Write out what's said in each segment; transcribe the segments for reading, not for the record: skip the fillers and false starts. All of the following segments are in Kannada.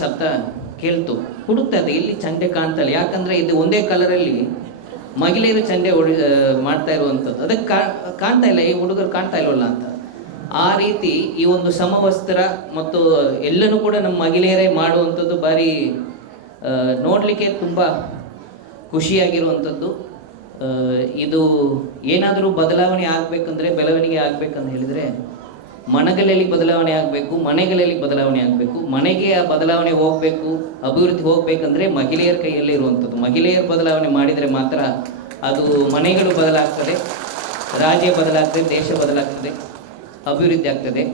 ಶಬ್ದ ಕೇಳ್ತು, ಹುಡುಕ್ತದೆ ಇಲ್ಲಿ ಚಂಡೆ ಕಾಣ್ತಲ್ಲ. ಯಾಕಂದರೆ ಇದು ಒಂದೇ ಕಲರಲ್ಲಿ ಮಹಿಳೆಯರು ಚಂಡೆ ಮಾಡ್ತಾ ಇರುವಂಥದ್ದು, ಅದಕ್ಕೆ ಕಾಣ್ತಾ ಇಲ್ಲ, ಈ ಹುಡುಗರು ಕಾಣ್ತಾ ಇಲ್ವಲ್ಲ ಅಂತ. ಆ ರೀತಿ ಈ ಒಂದು ಸಮವಸ್ತ್ರ ಮತ್ತು ಎಲ್ಲನೂ ಕೂಡ ನಮ್ಮ ಮಹಿಳೆಯರೇ ಮಾಡುವಂಥದ್ದು ಭಾರಿ ನೋಡಲಿಕ್ಕೆ ತುಂಬ ಖುಷಿಯಾಗಿರುವಂಥದ್ದು. ಇದು ಏನಾದರೂ ಬದಲಾವಣೆ ಆಗಬೇಕಂದ್ರೆ, ಬೆಳವಣಿಗೆ ಆಗಬೇಕಂತ ಹೇಳಿದರೆ ಮನೆಗಳಲ್ಲಿ ಬದಲಾವಣೆ ಆಗಬೇಕು, ಮನೆಗಳಲ್ಲಿ ಬದಲಾವಣೆ ಆಗಬೇಕು. ಮನೆಗೆ ಆ ಬದಲಾವಣೆ ಹೋಗಬೇಕು, ಅಭಿವೃದ್ಧಿ ಹೋಗಬೇಕಂದ್ರೆ ಮಹಿಳೆಯರ ಕೈಯಲ್ಲೇ ಇರುವಂಥದ್ದು. ಮಹಿಳೆಯರು ಬದಲಾವಣೆ ಮಾಡಿದರೆ ಮಾತ್ರ ಅದು ಮನೆಗಳು ಬದಲಾಗ್ತದೆ, ರಾಜ್ಯ ಬದಲಾಗ್ತದೆ, ದೇಶ ಬದಲಾಗ್ತದೆ, ಅಭಿವೃದ್ಧಿ ಆಗ್ತದೆ.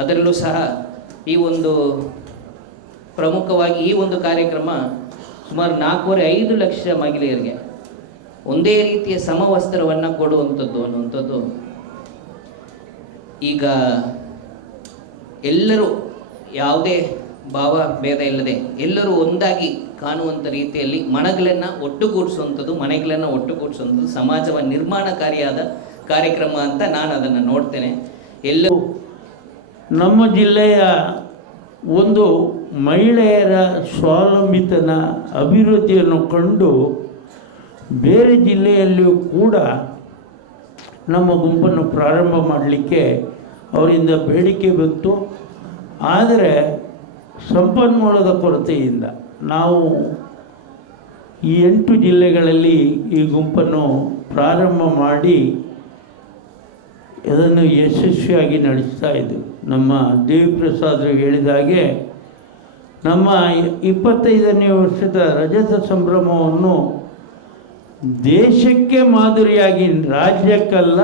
ಅದರಲ್ಲೂ ಸಹ ಈ ಒಂದು ಪ್ರಮುಖವಾಗಿ ಈ ಒಂದು ಕಾರ್ಯಕ್ರಮ ಸುಮಾರು 4.5 ಲಕ್ಷ ಮಹಿಳೆಯರಿಗೆ ಒಂದೇ ರೀತಿಯ ಸಮವಸ್ತ್ರವನ್ನು ಕೊಡುವಂಥದ್ದು ಅನ್ನುವಂಥದ್ದು. ಈಗ ಎಲ್ಲರೂ ಯಾವುದೇ ಭಾವ ಭೇದ ಇಲ್ಲದೆ ಎಲ್ಲರೂ ಒಂದಾಗಿ ಕಾಣುವಂಥ ರೀತಿಯಲ್ಲಿ ಮನೆಗಳನ್ನು ಒಟ್ಟುಗೂಡಿಸುವಂಥದ್ದು, ಮನೆಗಳನ್ನು ಒಟ್ಟುಗೂಡಿಸುವಂಥದ್ದು ಸಮಾಜವ ನಿರ್ಮಾಣಕಾರಿಯಾದ ಕಾರ್ಯಕ್ರಮ ಅಂತ ನಾನು ಅದನ್ನು ನೋಡ್ತೇನೆ. ಎಲ್ಲರೂ ನಮ್ಮ ಜಿಲ್ಲೆಯ ಒಂದು ಮಹಿಳೆಯರ ಸ್ವಾವಲಂಬಿತನ ಅಭಿವೃದ್ಧಿಯನ್ನು ಕಂಡು ಬೇರೆ ಜಿಲ್ಲೆಯಲ್ಲಿಯೂ ಕೂಡ ನಮ್ಮ ಗುಂಪನ್ನು ಪ್ರಾರಂಭ ಮಾಡಲಿಕ್ಕೆ ಅವರಿಂದ ಬೇಡಿಕೆ ಬಂತು. ಆದರೆ ಸಂಪನ್ಮೂಲದ ಕೊರತೆಯಿಂದ ನಾವು ಈ 8 ಜಿಲ್ಲೆಗಳಲ್ಲಿ ಈ ಗುಂಪನ್ನು ಪ್ರಾರಂಭ ಮಾಡಿ ಅದನ್ನು ಯಶಸ್ವಿಯಾಗಿ ನಡೆಸ್ತಾ ಇದ್ದೆವು. ನಮ್ಮ ದೇವಿಪ್ರಸಾದರು ಹೇಳಿದಾಗೆ ನಮ್ಮ 25ನೇ ವರ್ಷದ ರಜತ ಸಂಭ್ರಮವನ್ನು ದೇಶಕ್ಕೆ ಮಾದರಿಯಾಗಿ, ರಾಜ್ಯಕ್ಕಲ್ಲ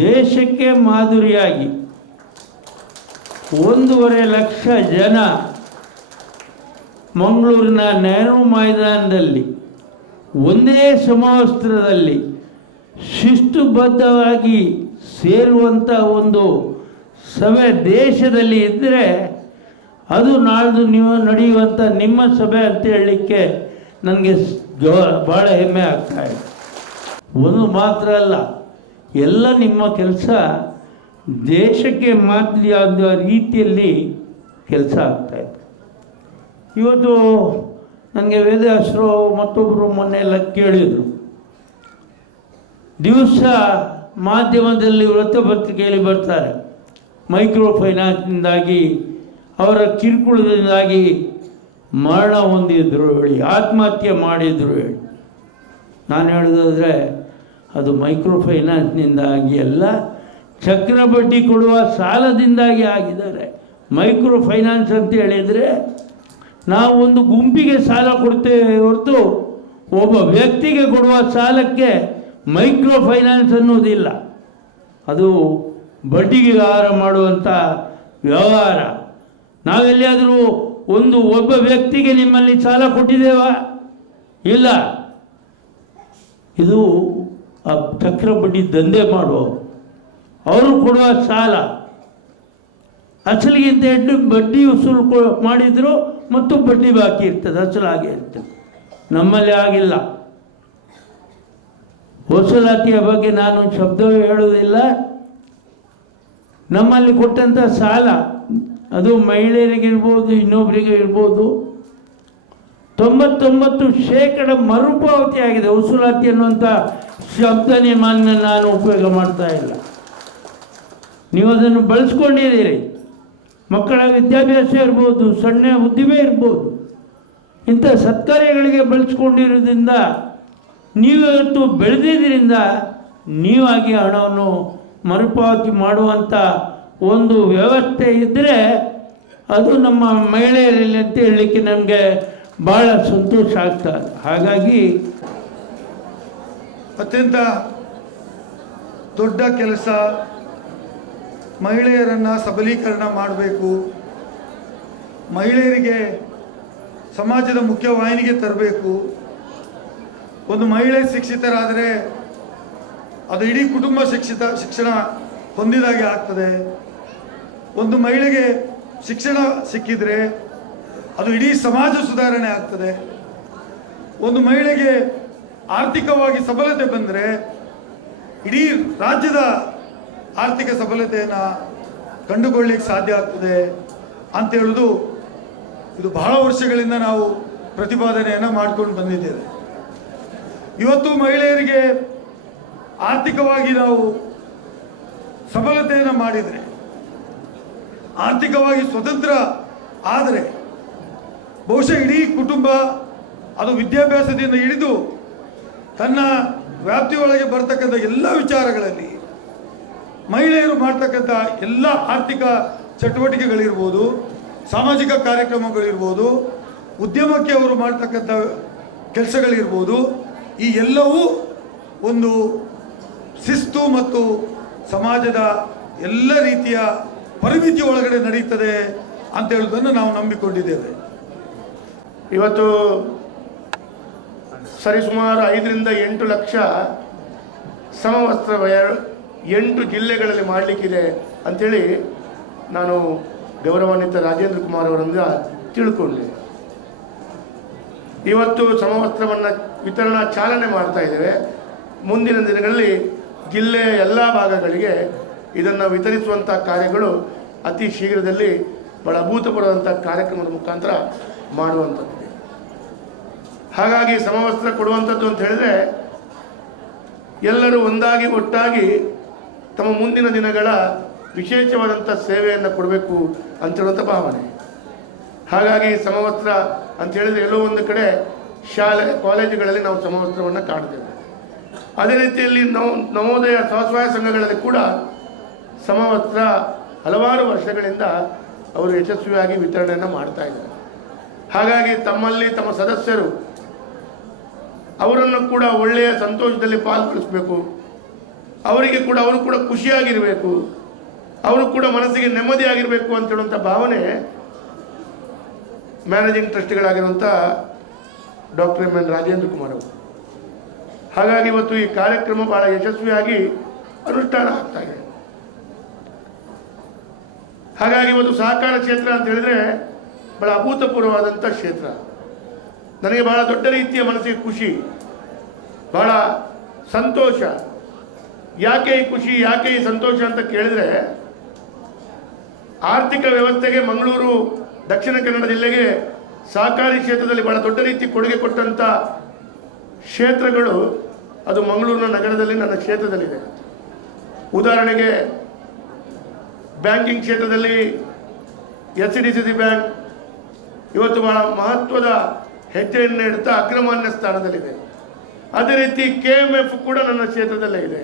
ದೇಶಕ್ಕೆ ಮಾದರಿಯಾಗಿ 1.5 ಲಕ್ಷ ಜನ ಮಂಗಳೂರಿನ ನೆಹರು ಮೈದಾನದಲ್ಲಿ ಒಂದೇ ಸಮವಸ್ತ್ರದಲ್ಲಿ ಶಿಸ್ತುಬದ್ಧವಾಗಿ ಸೇರುವಂಥ ಒಂದು ಸಭೆ ದೇಶದಲ್ಲಿ ಇದ್ದರೆ ಅದು ನಾಳ್ದು ನೀವು ನಡೆಯುವಂಥ ನಿಮ್ಮ ಸಭೆ ಅಂತ ಹೇಳಲಿಕ್ಕೆ ನನಗೆ ಭಾಳ ಹೆಮ್ಮೆ ಆಗ್ತಾಯಿದೆ. ಒಂದು ಮಾತ್ರ ಅಲ್ಲ, ಎಲ್ಲ ನಿಮ್ಮ ಕೆಲಸ ದೇಶಕ್ಕೆ ಮಾದರಿಯಾದ ರೀತಿಯಲ್ಲಿ ಕೆಲಸ ಆಗ್ತಾಯಿದೆ. ಇವತ್ತು ನನಗೆ ವೇದವ್ಯಾಸರು ಮತ್ತೊಬ್ಬರು ಮೊನ್ನೆಲ್ಲ ಕೇಳಿದರು, ದಿವಸ ಮಾಧ್ಯಮದಲ್ಲಿ ವೃತ್ತಪತ್ರಿಕೆಯಲ್ಲಿ ಬರ್ತಾರೆ, ಮೈಕ್ರೋ ಫೈನಾನ್ಸ್ನಿಂದಾಗಿ ಅವರ ಕಿರುಕುಳದಿಂದಾಗಿ ಮರಣ ಹೊಂದಿದ್ರು ಹೇಳಿ, ಆತ್ಮಹತ್ಯೆ ಮಾಡಿದರು ಹೇಳಿ. ನಾನು ಹೇಳೋದಾದರೆ ಅದು ಮೈಕ್ರೋ ಫೈನಾನ್ಸ್ನಿಂದಾಗಿ ಅಲ್ಲ, ಚಕ್ರಬಡ್ಡಿ ಕೊಡುವ ಸಾಲದಿಂದಾಗಿ ಆಗಿದ್ದಾರೆ. ಮೈಕ್ರೋ ಫೈನಾನ್ಸ್ ಅಂತ ಹೇಳಿದರೆ ನಾವು ಒಂದು ಗುಂಪಿಗೆ ಸಾಲ ಕೊಡ್ತೇವೆ ಹೊರತು ಒಬ್ಬ ವ್ಯಕ್ತಿಗೆ ಕೊಡುವ ಸಾಲಕ್ಕೆ ಮೈಕ್ರೋ ಫೈನಾನ್ಸ್ ಅನ್ನೋದಿಲ್ಲ. ಅದು ಬಡ್ಡಿಗೆ ವ್ಯವಹಾರ ಮಾಡುವಂಥ ವ್ಯವಹಾರ. ನಾವೆಲ್ಲಿಯಾದರೂ ಒಬ್ಬ ವ್ಯಕ್ತಿಗೆ ನಿಮ್ಮಲ್ಲಿ ಸಾಲ ಕೊಟ್ಟಿದ್ದೇವಾ? ಇಲ್ಲ. ಇದು ಆ ಚಕ್ರ ಬಡ್ಡಿ ದಂಧೆ ಮಾಡುವವರು, ಅವರು ಕೊಡುವ ಸಾಲ ಅಸಲಿಗಿಂತ ಹೆಚ್ಚು ಬಡ್ಡಿ ವಸೂಲು ಮಾಡಿದ್ರು ಮತ್ತು ಬಡ್ಡಿ ಬಾಕಿ ಇರ್ತದೆ, ಅಸಲು ಹಾಗೆ ಇರ್ತದೆ. ನಮ್ಮಲ್ಲಿ ಆಗಿಲ್ಲ. ವಸೂಲಾತಿಯ ಬಗ್ಗೆ ನಾನು ಶಬ್ದವೇ ಹೇಳುವುದಿಲ್ಲ. ನಮ್ಮಲ್ಲಿ ಕೊಟ್ಟಂಥ ಸಾಲ ಅದು ಮಹಿಳೆಯರಿಗಿರ್ಬೋದು, ಇನ್ನೊಬ್ಬರಿಗೆ ಇರ್ಬೋದು, 99% ಮರುಪಾವತಿ ಆಗಿದೆ. ವಸೂಲಾತಿ ಅನ್ನುವಂಥ ಶಬ್ದನೇ ನಾನು ಉಪಯೋಗ ಮಾಡ್ತಾ ಇಲ್ಲ. ನೀವು ಅದನ್ನು ಬಳಸ್ಕೊಂಡಿದ್ದೀರಿ. ಮಕ್ಕಳ ವಿದ್ಯಾಭ್ಯಾಸ ಇರ್ಬೋದು, ಸಣ್ಣ ಉದ್ದಿಮೆ ಇರ್ಬೋದು, ಇಂಥ ಸತ್ಕಾರ್ಯಗಳಿಗೆ ಬಳಸ್ಕೊಂಡಿರೋದ್ರಿಂದ ನೀವಿವತ್ತು ಬೆಳೆದಿದ್ದರಿಂದ ನೀವಾಗಿ ಹಣವನ್ನು ಮರುಪಾವತಿ ಮಾಡುವಂಥ ಒಂದು ವ್ಯವಸ್ಥೆ ಇದ್ದರೆ ಅದು ನಮ್ಮ ಮಹಿಳೆಯರಲ್ಲಿ ಅಂತ ಹೇಳಲಿಕ್ಕೆ ನನಗೆ ಭಾಳ ಸಂತೋಷ ಆಗ್ತದೆ. ಹಾಗಾಗಿ ಅತ್ಯಂತ ದೊಡ್ಡ ಕೆಲಸ, ಮಹಿಳೆಯರನ್ನು ಸಬಲೀಕರಣ ಮಾಡಬೇಕು, ಮಹಿಳೆಯರಿಗೆ ಸಮಾಜದ ಮುಖ್ಯವಾಹಿನಿಗೆ ತರಬೇಕು. ಒಂದು ಮಹಿಳೆ ಶಿಕ್ಷಿತರಾದರೆ ಅದು ಇಡೀ ಕುಟುಂಬ ಶಿಕ್ಷಣ ಹೊಂದಿದಾಗೆ ಆಗ್ತದೆ. ಒಂದು ಮಹಿಳೆಗೆ ಶಿಕ್ಷಣ ಸಿಕ್ಕಿದರೆ ಅದು ಇಡೀ ಸಮಾಜ ಸುಧಾರಣೆ ಆಗ್ತದೆ. ಒಂದು ಮಹಿಳೆಗೆ ಆರ್ಥಿಕವಾಗಿ ಸಬಲತೆ ಬಂದರೆ ಇಡೀ ರಾಜ್ಯದ ಆರ್ಥಿಕ ಸಬಲತೆಯನ್ನು ಕಂಡುಕೊಳ್ಳಿಕ್ಕೆ ಸಾಧ್ಯ ಆಗ್ತದೆ ಅಂತ ಹೇಳೋದು ಇದು ಬಹಳ ವರ್ಷಗಳಿಂದ ನಾವು ಪ್ರತಿಪಾದನೆಯನ್ನು ಮಾಡಿಕೊಂಡು ಬಂದಿದ್ದೇವೆ. ಇವತ್ತು ಮಹಿಳೆಯರಿಗೆ ಆರ್ಥಿಕವಾಗಿ ನಾವು ಸಬಲತೆಯನ್ನು ಮಾಡಿದರೆ, ಆರ್ಥಿಕವಾಗಿ ಸ್ವತಂತ್ರ ಆದರೆ ಬಹುಶಃ ಇಡೀ ಕುಟುಂಬ ಅದು ವಿದ್ಯಾಭ್ಯಾಸದಿಂದ ಹಿಡಿದು ತನ್ನ ವ್ಯಾಪ್ತಿಯೊಳಗೆ ಬರ್ತಕ್ಕಂಥ ಎಲ್ಲ ವಿಚಾರಗಳಲ್ಲಿ ಮಹಿಳೆಯರು ಮಾಡ್ತಕ್ಕಂಥ ಎಲ್ಲ ಆರ್ಥಿಕ ಚಟುವಟಿಕೆಗಳಿರ್ಬೋದು, ಸಾಮಾಜಿಕ ಕಾರ್ಯಕ್ರಮಗಳಿರ್ಬೋದು, ಉದ್ಯಮಕ್ಕೆ ಅವರು ಮಾಡ್ತಕ್ಕಂಥ ಕೆಲಸಗಳಿರ್ಬೋದು, ಈ ಎಲ್ಲವೂ ಒಂದು ಶಿಸ್ತು ಮತ್ತು ಸಮಾಜದ ಎಲ್ಲ ರೀತಿಯ ಪರಿಮಿತಿ ಒಳಗಡೆ ನಡೀತದೆ ಅಂತ ಹೇಳುವುದನ್ನು ನಾವು ನಂಬಿಕೊಂಡಿದ್ದೇವೆ. ಇವತ್ತು ಸರಿಸುಮಾರು 5 ರಿಂದ 8 ಲಕ್ಷ ಸಮವಸ್ತ್ರ 8 ಜಿಲ್ಲೆಗಳಲ್ಲಿ ಮಾಡಲಿಕ್ಕಿದೆ ಅಂಥೇಳಿ ನಾನು ಗೌರವಾನ್ವಿತ ರಾಜೇಂದ್ರ ಕುಮಾರ್ ಅವರಿಂದ ತಿಳ್ಕೊಂಡೆ. ಇವತ್ತು ಸಮವಸ್ತ್ರವನ್ನು ವಿತರಣಾ ಚಾಲನೆ ಮಾಡ್ತಾ ಇದ್ದೇವೆ. ಮುಂದಿನ ದಿನಗಳಲ್ಲಿ ಜಿಲ್ಲೆಯ ಎಲ್ಲ ಭಾಗಗಳಿಗೆ ಇದನ್ನು ವಿತರಿಸುವಂಥ ಕಾರ್ಯಗಳು ಅತಿ ಶೀಘ್ರದಲ್ಲಿ ಬಹಳ ಅಭೂತಪೂರ್ವದಂಥ ಕಾರ್ಯಕ್ರಮದ ಮುಖಾಂತರ ಮಾಡುವಂಥದ್ದು. ಹಾಗಾಗಿ ಸಮವಸ್ತ್ರ ಕೊಡುವಂಥದ್ದು ಅಂತ ಹೇಳಿದ್ರೆ ಎಲ್ಲರೂ ಒಂದಾಗಿ ಒಟ್ಟಾಗಿ ತಮ್ಮ ಮುಂದಿನ ದಿನಗಳ ವಿಶೇಷವಾದಂಥ ಸೇವೆಯನ್ನು ಕೊಡಬೇಕು ಅಂತೇಳುವಂಥ ಭಾವನೆ. ಹಾಗಾಗಿ ಸಮವಸ್ತ್ರ ಅಂತ ಹೇಳಿದ್ರೆ ಎಲ್ಲೋ ಒಂದು ಕಡೆ ಶಾಲೆ ಕಾಲೇಜುಗಳಲ್ಲಿ ನಾವು ಸಮವಸ್ತ್ರವನ್ನು ಕಾಣ್ತೇವೆ. ಅದೇ ರೀತಿಯಲ್ಲಿ ನವೋದಯ ಸ್ವಸಹಾಯ ಸಂಘಗಳಲ್ಲಿ ಕೂಡ ಸಮವಸ್ತ್ರ ಹಲವಾರು ವರ್ಷಗಳಿಂದ ಅವರು ಯಶಸ್ವಿಯಾಗಿ ವಿತರಣೆಯನ್ನು ಮಾಡ್ತಾ ಇದ್ದಾರೆ. ಹಾಗಾಗಿ ತಮ್ಮಲ್ಲಿ ತಮ್ಮ ಸದಸ್ಯರು ಅವರನ್ನು ಕೂಡ ಒಳ್ಳೆಯ ಸಂತೋಷದಲ್ಲಿ ಪಾಲ್ಗೊಳಿಸಬೇಕು, ಅವರು ಕೂಡ ಖುಷಿಯಾಗಿರಬೇಕು, ಅವರು ಕೂಡ ಮನಸ್ಸಿಗೆ ನೆಮ್ಮದಿಯಾಗಿರಬೇಕು ಅಂತ ಹೇಳುವಂಥ ಭಾವನೆ ಮ್ಯಾನೇಜಿಂಗ್ ಟ್ರಸ್ಟಿಗಳಾಗಿರುವಂಥ doctor M N Rajendra Kumar ಅವರು. ಹಾಗಾಗಿ ಇವತ್ತು ಈ ಕಾರ್ಯಕ್ರಮ ಬಹಳ ಯಶಸ್ವಿಯಾಗಿ ಅನುಷ್ಠಾನ ಆಗ್ತಾ ಇದೆ. ಹಾಗಾಗಿ ಇವತ್ತು ಸಹಕಾರ ಕ್ಷೇತ್ರ ಅಂತ ಹೇಳಿದ್ರೆ ಬಹಳ ಅಭೂತಪೂರ್ವವಾದಂಥ ಕ್ಷೇತ್ರ. ನನಗೆ ಬಹಳ ದೊಡ್ಡ ರೀತಿಯ ಮನಸ್ಸಿಗೆ ಖುಷಿ, ಬಹಳ ಸಂತೋಷ. ಯಾಕೆ ಈ ಖುಷಿ, ಯಾಕೆ ಈ ಸಂತೋಷ ಅಂತ ಕೇಳಿದರೆ, ಆರ್ಥಿಕ ವ್ಯವಸ್ಥೆಗೆ ಮಂಗಳೂರು ದಕ್ಷಿಣ ಕನ್ನಡ ಜಿಲ್ಲೆಗೆ ಸಹಕಾರಿ ಕ್ಷೇತ್ರದಲ್ಲಿ ಬಹಳ ದೊಡ್ಡ ರೀತಿ ಕೊಡುಗೆ ಕೊಟ್ಟಂಥ ಕ್ಷೇತ್ರಗಳು ಅದು ಮಂಗಳೂರಿನ ನಗರದಲ್ಲಿ ನನ್ನ ಕ್ಷೇತ್ರದಲ್ಲಿದೆ. ಉದಾಹರಣೆಗೆ ಬ್ಯಾಂಕಿಂಗ್ ಕ್ಷೇತ್ರದಲ್ಲಿ SCDCC ಬ್ಯಾಂಕ್ ಇವತ್ತು ಬಹಳ ಮಹತ್ವದ ಹೆಜ್ಜೆಯನ್ನು ಇಡ್ತಾ ಅಗ್ರಮಾನ್ಯ ಸ್ಥಾನದಲ್ಲಿದೆ. ಅದೇ ರೀತಿ KMF ಕೂಡ ನನ್ನ ಕ್ಷೇತ್ರದಲ್ಲೇ ಇದೆ.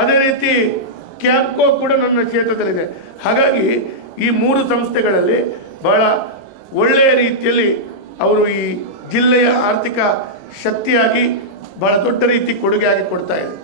ಅದೇ ರೀತಿ ಕ್ಯಾಂಪ್ಕೋ ಕೂಡ ನನ್ನ ಕ್ಷೇತ್ರದಲ್ಲಿದೆ. ಹಾಗಾಗಿ ಈ 3 ಸಂಸ್ಥೆಗಳಲ್ಲಿ ಬಹಳ ಒಳ್ಳೆಯ ರೀತಿಯಲ್ಲಿ ಅವರು ಈ ಜಿಲ್ಲೆಯ ಆರ್ಥಿಕ ಶಕ್ತಿಯಾಗಿ ಬಹಳ ದೊಡ್ಡ ರೀತಿ ಕೊಡುಗೆಯಾಗಿ ಕೊಡ್ತಾ ಇದೆ.